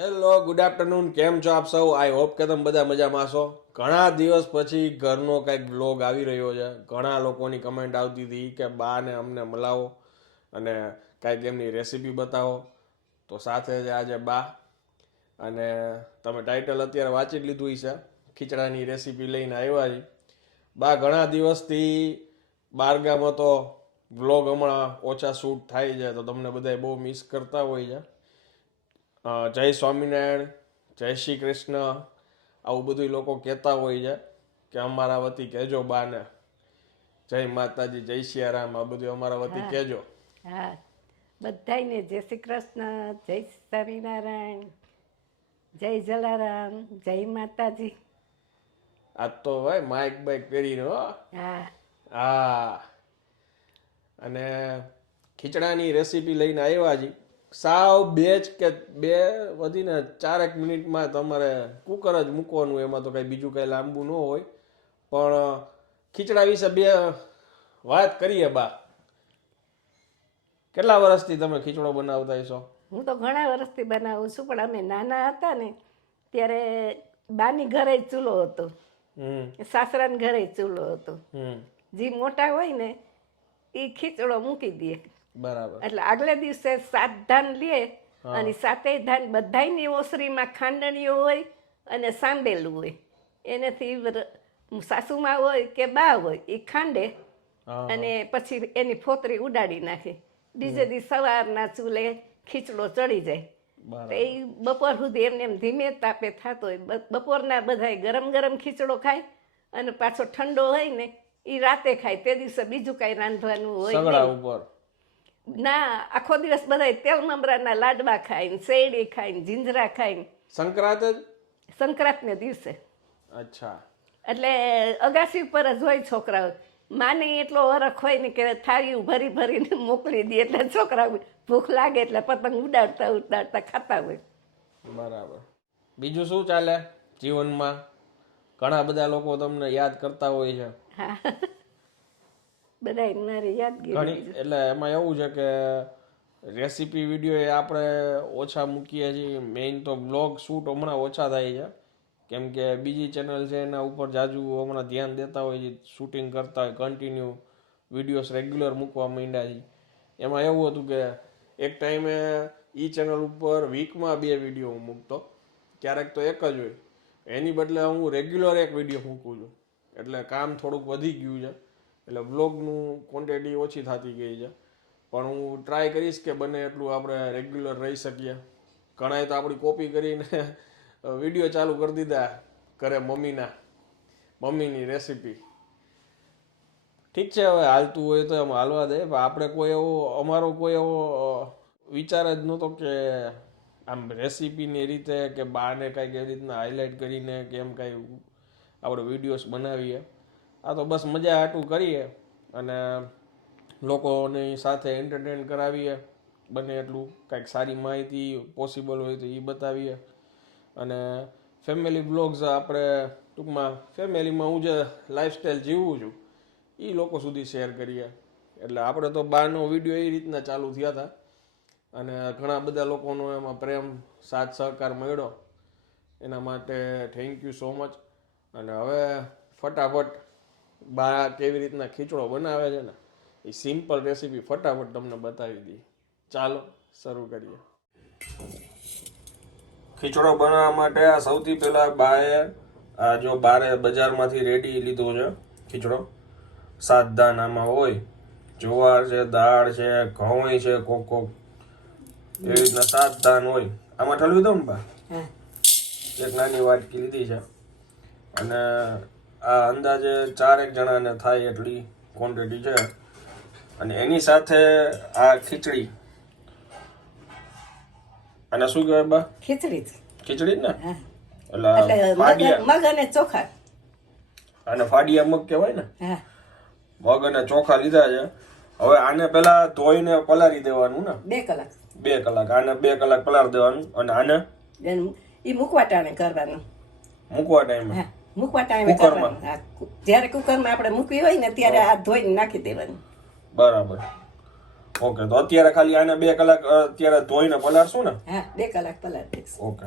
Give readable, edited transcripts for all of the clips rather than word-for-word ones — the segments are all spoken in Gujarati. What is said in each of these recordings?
Hello, good afternoon. કેમ છો આપ સૌ? આઈ હોપ કે તમે બધા મજામાં છો. ઘણા દિવસ પછી ઘરનો કંઈક વ્લોગ આવી રહ્યો છે. ઘણા લોકોની કમેન્ટ આવતી હતી કે બાને અમને મળાવો અને કાંઈક એમની રેસીપી બતાવો. તો સાથે જ આજે બા અને તમે ટાઇટલ અત્યારે વાંચી જ લીધું છે, ખીચડાની રેસીપી લઈને આવ્યા છે. બા ઘણા દિવસથી બહારગામ હતો, વ્લોગ હમણાં ઓછા શૂટ થાય છે તો તમને બધા બહુ મિસ કરતા હોય છે. જય સ્વામિનારાયણ, જય શ્રી કૃષ્ણ, આવું બધું લોકો કહેતા હોય છે કે અમારા વતી કહેજો બાને. જય માતાજી, જય સિયારામ, આ બધું અમારા વતી કહેજો. હા, બધાયને જય શ્રી કૃષ્ણ, જય સ્વામિનારાયણ, જય જલારામ, જય માતાજી. આજ તો ભાઈ માઇક બાઇક પહેરીને હો. હા હા, અને ખીચડાની રેસીપી લઈને આવ્યા છીએ. સાવ બે વધીને 4 મિનિટમાં તમારે કુકર જ મૂકવાનું, એમાં તો કઈ બીજું કઈ લાંબુ ન હોય. પણ ખીચડા વિશે બે વાત કરીએ. બા, કેટલા વર્ષથી તમે ખીચડો બનાવતા હશો? હું તો ઘણા વર્ષથી બનાવું છું, પણ અમે નાના હતા ને ત્યારે બાની ઘરે જ ચૂલો હતો, સાસરાના ઘરે જ ચૂલો હતો. જે મોટા હોય ને એ ખીચડો મૂકી દે, બરાબર. એટલે આગલે દિવસે 7 ધાન લે અને 7 ધાન બધાયની ઓસરીમાં ખાંડણીઓ હોય અને સાંભેલું હોય. એનાથી સાસુમાં હોય કે બા હોય એ ખાંડે અને પછી એની ફોતરી ઉડાડી નાખે. બીજે દી સવારના ચૂલે ખીચડો ચડી જાય. તો એ બપોર સુધી એમને એમ ધીમે તાપે થતો હોય. બપોરના બધાય ગરમ ગરમ ખીચડો ખાય અને પાછો ઠંડો હોય ને એ રાતે ખાય. તે દિવસે બીજું કાંઈ રાંધવાનું હોય નહીં. ના, આખો દિવસ બધા તેલ મમરાના લાડવા ખાય, શેરડી ખાય, જીંજરા ખાય. સંક્રાંત જ? સંક્રાંતને દિવસે. અચ્છા. એટલે અગાસી ઉપર જ હોય છોકરાઓ. માને એટલો હરખ હોય ને કે થાળીઓ ભરી ભરીને મોકલી દે, એટલે છોકરાઓ ભૂખ લાગે એટલે પતંગ ઉડાડતા ઉડાડતા ખાતા હોય. બરાબર. બીજું શું ચાલે જીવનમાં? ઘણા બધા લોકો તમને યાદ કરતા હોય છે. હા, બધા મારી યાદગીરી. એટલે એમાં એવું છે કે રેસીપી વિડીયો એ આપણે ઓછા મૂકીએ છીએ. મેઇન તો બ્લોગ શૂટ હમણાં ઓછા થાય છે, કેમ કે બીજી ચેનલ છે એના ઉપર જાજુ હમણાં ધ્યાન દેતા હોય છે, શૂટિંગ કરતા હોય, કન્ટિન્યુ વિડીયોઝ રેગ્યુલર મૂકવા માંડ્યા છે. એમાં એવું હતું કે એક ટાઈમે ચેનલ ઉપર વીકમાં 2 વિડીયો હું મૂકતો, ક્યારેક તો એક જ હોય. એની બદલે હું રેગ્યુલર એક વિડીયો મૂકું છું. એટલે કામ થોડુંક વધી ગયું છે, એટલે બ્લોગનું ક્વોન્ટિટી ઓછી થતી ગઈ છે. પણ હું ટ્રાય કરીશ કે બને એટલું આપણે રેગ્યુલર રહી શકીએ. ઘણાએ તો આપણી કોપી કરીને વિડીયો ચાલુ કરી દીધા ઘરે મમ્મીની રેસીપી. ઠીક છે, હવે હાલતું હોય તો એમ હાલવા દે. આપણે અમારો કોઈ એવો વિચાર જ નહોતો કે આમ રેસીપીની રીતે કે બાને કાંઈક એવી રીતના હાઇલાઇટ કરીને કે એમ કાંઈ આપણે વિડીયોઝ બનાવીએ. આ તો બસ મજા હાટું કરીએ અને લોકોની સાથે એન્ટરટેન કરાવીએ. બને એટલું કાંઈક સારી માહિતી પોસિબલ હોય તો એ બતાવીએ. અને ફેમિલી બ્લોગ્સ આપણે ટૂંકમાં ફેમિલીમાં હું જે લાઈફસ્ટાઈલ જીવું છું એ લોકો સુધી શેર કરીએ. એટલે આપણે તો બારનો વિડીયો એ રીતના ચાલુ થયા હતા અને ઘણા બધા લોકોનો એમાં પ્રેમ સાથ સહકાર મળ્યો. એના માટે થેન્ક યુ સો મચ. અને હવે ફટાફટ બા કેવી રીતના ખીચડો બનાવે છે ને એ સિમ્પલ રેસીપી ફટાફટ તમને બતાવી દઈએ. ચાલો શરૂ કરીએ. ખીચડો બનાવવા માટે સૌથી પહેલા બાએ જો બારે બજારમાંથી રેડી લીધો છે ખીચડો. 7 દાન આમાં હોય. જુવાર છે, દાળ છે, ઘઉં છે, કોક એવી રીતના 7 દાન હોય. આમાં ઠલવી દો ને બા. એક નાની વાટકી લીધી છે અને આ અંદાજે 4 જણાને થાય એટલી ક્વોન્ટિટી છે. અને એની સાથે આ ખીચડી. અને શું કહેવાય બા? ખીચડી જ ને? એટલે મગ અને ચોખા. અને ફાડિયા મગ કહેવાય ને? મગ અને ચોખા લીધા છે. હવે આને પેલા ધોઈને પલાળી દેવાનું ને? 2 કલાક. 2 કલાક. આને 2 કલાક પલાળી દેવાનું. અને આને એ મૂકવા ટાણે કરવાનું. મૂકવા ટાઈમે? મૂકવા ટાઈમે કરવાનું. જ્યારે કુકરમાં આપણે મૂકવી હોય ને ત્યારે આ ધોઈને નાખી દેવાનું. બરાબર. ઓકે, તો અત્યારે ખાલી આને 2 કલાક અત્યારે ધોઈને પલાળશું ને? હા, 2 કલાક પલાળી દઈશું. ઓકે.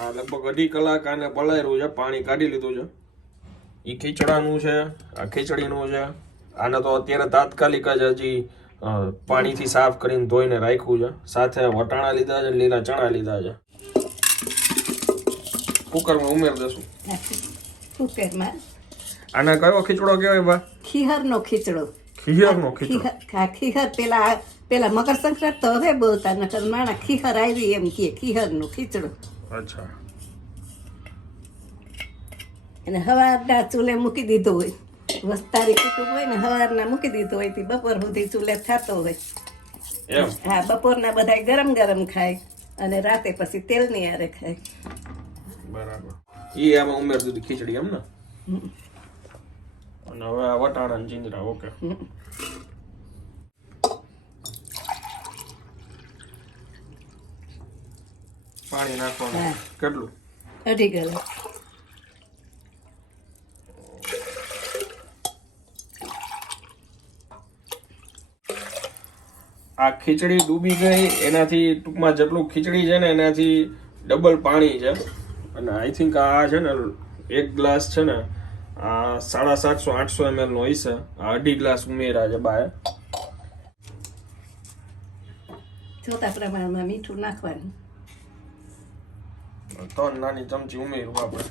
આ લગભગ 2.5 કલાક આને પલાળ્યું છે, પાણી કાઢી લીધું છે. એ ખીચડાનું છે, આ ખીચડીનું છે. આને તો અત્યારે તાત્કાલિક જ હજી પાણીથી સાફ કરીને ધોઈને રાખ્યું છે. સાથે વટાણા લીધા છે, લીલા ચણા લીધા છે. કુકરમાં ઉમેરી દેશું. કુકરમાં આને કયો ખીચડો કહેવાય બા? ખીહરનો ખીચડો. ખીહરનો ખીચડો. ખીહર પેલા મકર સંક્રાંત તો હવે બોલતા, નકર માણા ખીહર આવી એમ કે ખીહરનો ખીચડો. અચ્છા. અને હવારના ચૂલે મૂકી દીધો હોય, વસ્તારી કુટુંબ હોય ને હવારના મૂકી દીધો હોય તે બપોર સુધી ચૂલે થતો હોય. એમ? હા, બપોરના બધા ગરમ ગરમ ખાય અને રાતે પછી તેલની હારે ખાય. બરાબર. ઈ આમાં ઉમેરી દીધી ખીચડી એમ ને? અને હવે આ વટાણા ને જીંજરા. ઓકે. પાણી નાખવાનું કેટલું? 2.5 કલાક. આ ખીચડી ડૂબી ગઈ એનાથી ટૂંકમાં જેટલું ખીચડી છે ને એનાથી ડબલ પાણી છે. અને આઈ થિંક આ છે ને 1 ગ્લાસ છે ને આ 750-800 ml નો હશે. આ 2.5 ગ્લાસ ઉમેર્યા છે બાએ. જોતા પ્રમાણમાં મીઠું નાખવાનું. 3 નાની ચમચી ઉમેર્યું આપણે.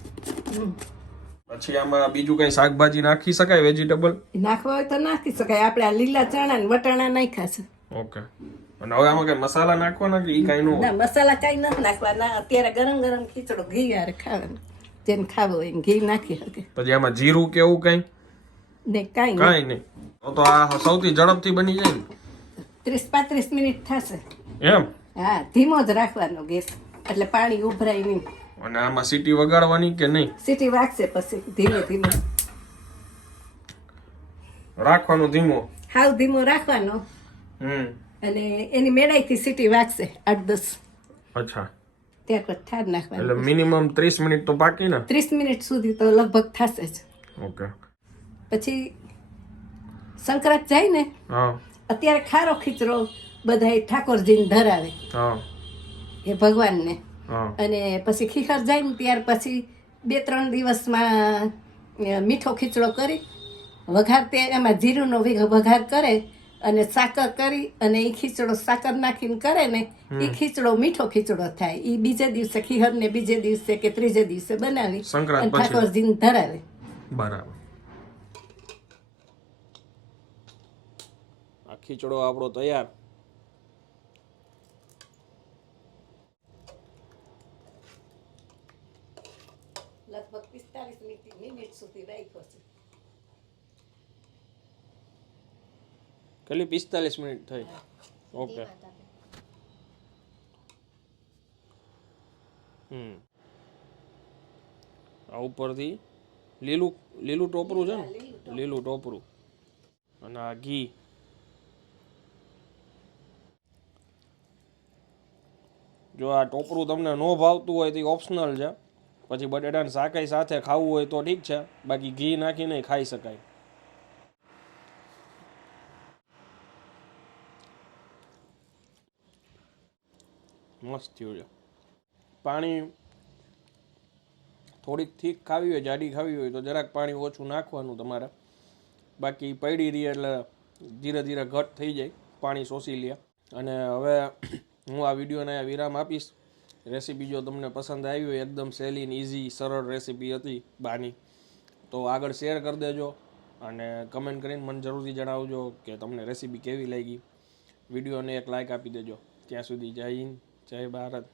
પછી આમાં બીજું કઈ શાકભાજી નાખી શકાય? વેજીટેબલ નાખવા હોય તો નાખી શકાય. આપણે આ લીલા ચણા ને વટાણા નાખ્યા છે. ઓકે. અને હવે આમાં કઈ મસાલા નાખવાના કે ઈ કઈ નો? ના, મસાલા કઈ નથી નાખવાના. અત્યારે ગરમ ગરમ ખીચડો ઘી યાર ખાવાનું. જેને ખાવો હોય ઘી નાખી શકે. પછી આમાં જીરું કે એવું કઈ? ને કઈ નહીં. તો આ સૌથી ઝડપથી બની જાય ને? 30-35 મિનિટ થશે. એમ? હા, ધીમો જ રાખવાનો ગેસ, એટલે પાણી ઉભરાય નહીં. અને આમાં સીટી વગાડવાની કે નહીં? સીટી વાગશે પછી ધીમે ધીમે રાખવાનું ધીમો? હાવ ધીમો રાખવાનો. અને એની મેળાઈથી સીટી વાગશે 8-10. અચ્છા. ત્યાર પછી ઠાર નાખવાનું. એટલે મિનિમમ 30 મિનિટ તો બાકી ને? 30 મિનિટ સુધી તો લગભગ થશે જ. ઓકે. પછી સંક્રાંત જાય ને, અત્યારે ખારો ખીચડો બધાય ઠાકોરજીને ધરાવે એ ભગવાનને. અને પછી ખીખર જાય ને ત્યાર પછી 2-3 દિવસમાં મીઠો ખીચડો કરી વઘાર, તે એમાં જીરુંનો વઘાર કરે અને સાકર કરી અને એ ખીચડો સાકર નાખીને કરે ને એ ખીચડો મીઠો ખીચડો થાય. એ બીજે દિવસે ખીહર ને બીજે દિવસે કે ત્રીજે દિવસે બનાવી અને ઠાકોરજીને ધરાવે. બરાબર. આ ખીચડો આપણો તૈયાર. લગભગ 45 મિનિટ સુધી રાખ્યો છે. કેટલી 45 મિનિટ થઈ? ઓકે. આ ઉપરથી લીલું ટોપરું છે ને? લીલું ટોપરું. અને આ ઘી. જો આ ટોપરું તમને ન ભાવતું હોય તો ઓપ્શનલ છે. પછી બટેટાને શાકાઈ સાથે ખાવું હોય તો ઠીક છે, બાકી ઘી નાખીને ખાઈ શકાય. મસ્ત થયું છે. પાણી થોડીક થીક ખાવી હોય, જાડી ખાવી હોય તો જરાક પાણી ઓછું નાખવાનું તમારે. બાકી પડી રહી એટલે ધીરે ધીરે ઘટ થઈ જાય, પાણી શોષી લે. અને હવે હું આ વિડીયોને વિરામ આપીશ. રેસીપી જો તમને પસંદ આવી હોય, એકદમ સહેલી ને ઇઝી સરળ રેસીપી હતી બાની, તો આગળ શેર કરી દેજો અને કમેન્ટ કરીને મને જરૂરથી જણાવજો કે તમને રેસીપી કેવી લાગી. વિડીયોને એક લાઇક આપી દેજો. ત્યાં સુધી જય હિન્દ, જય ભારત.